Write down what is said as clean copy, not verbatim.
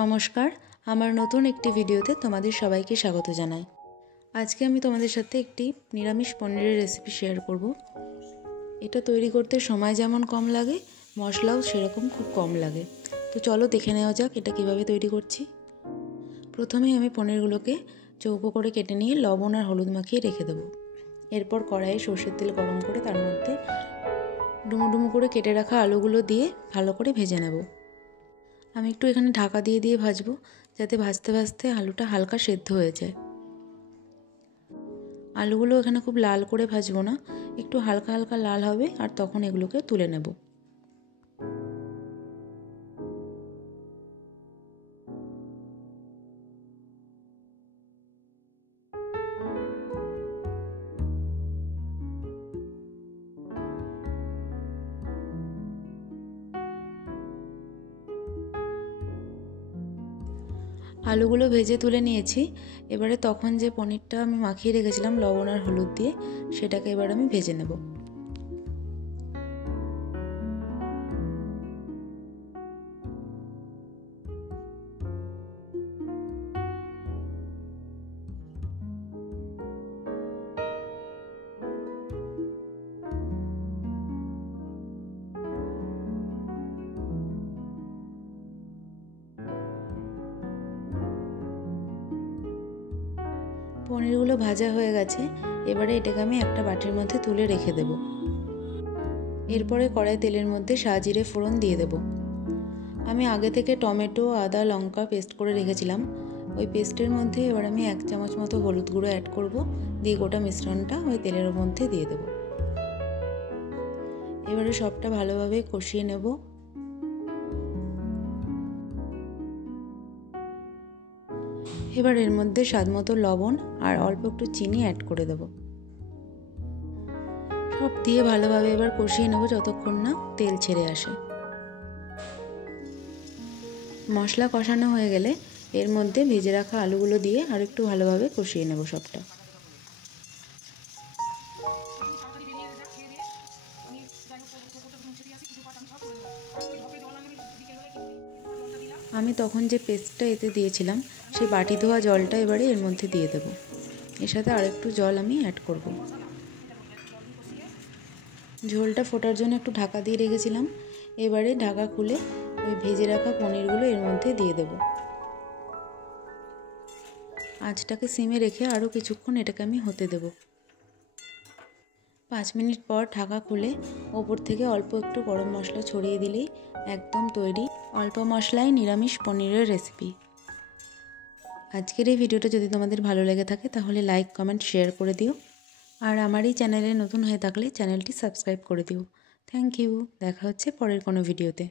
নমস্কার, আমার নতুন একটি ভিডিওতে তোমাদের সবাইকে স্বাগত জানাই। আজকে আমি তোমাদের সাথে একটি নিরামিষ পনিরের রেসিপি শেয়ার করব। এটা তৈরি করতে সময় যেমন কম লাগে, মশলাও সেরকম খুব কম লাগে। তো চলো দেখে নেওয়া যাক এটা কিভাবে তৈরি করছি। প্রথমে আমি পনিরগুলোকে চৌকো করে কেটে নিয়ে লবণ আর হলুদ মাখিয়ে রেখে দেবো। এরপর কড়াইয়ে সর্ষের তেল গরম করে তার মধ্যে ডুমো ডুমো করে কেটে রাখা আলুগুলো দিয়ে ভালো করে ভেজে নেব। আমি একটু এখানে ঢাকা দিয়ে ভাজবো, যাতে ভাজতে ভাজতে আলুটা হালকা সেদ্ধ হয়ে যায়। আলুগুলো এখানে খুব লাল করে ভাজবো না, একটু হালকা হালকা লাল হবে আর তখন এগুলোকে তুলে নেব। আলুগুলো ভেজে তুলে নিয়েছি। এবারে তখন যে পনিরটা আমি মাখিয়ে রেখেছিলাম লবণ আর হলুদ দিয়ে, সেটাকে এবার আমি ভেজে নেব। পনিরগুলো ভাজা হয়ে গেছে, এবারে এটাকে আমি একটা বাটির মধ্যে তুলে রেখে দেব। এরপরে কড়াই তেলের মধ্যে সাজিরে ফোড়ন দিয়ে দেব। আমি আগে থেকে টমেটো, আদা, লঙ্কা পেস্ট করে রেখেছিলাম। ওই পেস্টের মধ্যে এবার আমি 1 চামচ মতো হলুদ গুঁড়ো অ্যাড করব, দিয়ে গোটা মিশ্রণটা ওই তেলের মধ্যে দিয়ে দেব। এবারে সবটা ভালোভাবে কষিয়ে নেব। এবার এর মধ্যে স্বাদমতো লবণ আর অল্প একটু চিনি অ্যাড করে দেব। সব দিয়ে ভালোভাবে এবার কষিয়ে নেব যতক্ষণ না তেল ছেড়ে আসে। মশলা কষানো হয়ে গেলে এর মধ্যে ভেজে রাখা আলুগুলো দিয়ে আর একটু ভালোভাবে কষিয়ে নেব সবটা। আমি তখন যে পেস্টটা এতে দিয়েছিলাম সেই বাটি ধোয়া জলটা এবারে এর মধ্যে দিয়ে দেব। এর সাথে আরেকটু জল আমি অ্যাড করব। ঝোলটা ফোটার জন্য একটু ঢাকা দিয়ে রেখেছিলাম। এবারে ঢাকা খুলে ওই ভেজে রাখা পনিরগুলো এর মধ্যে দিয়ে দেব। আঁচটাকে সিমে রেখে আরও কিছুক্ষণ এটাকে আমি হতে দেব। 5 মিনিট পর ঢাকা খুলে ওপর থেকে অল্প একটু গরম মশলা ছড়িয়ে দিলেই একদম তৈরি অল্প মশলায় নিরামিষ পনিরের রেসিপি। আজকের এই ভিডিওটা যদি তোমাদের ভালো লেগে থাকে তাহলে লাইক, কমেন্ট, শেয়ার করে দিও। আর আমার এই চ্যানেলে নতুন হয়ে থাকলে চ্যানেলটি সাবস্ক্রাইব করে দিও। Thank you. দেখা হচ্ছে পরের কোনো ভিডিওতে।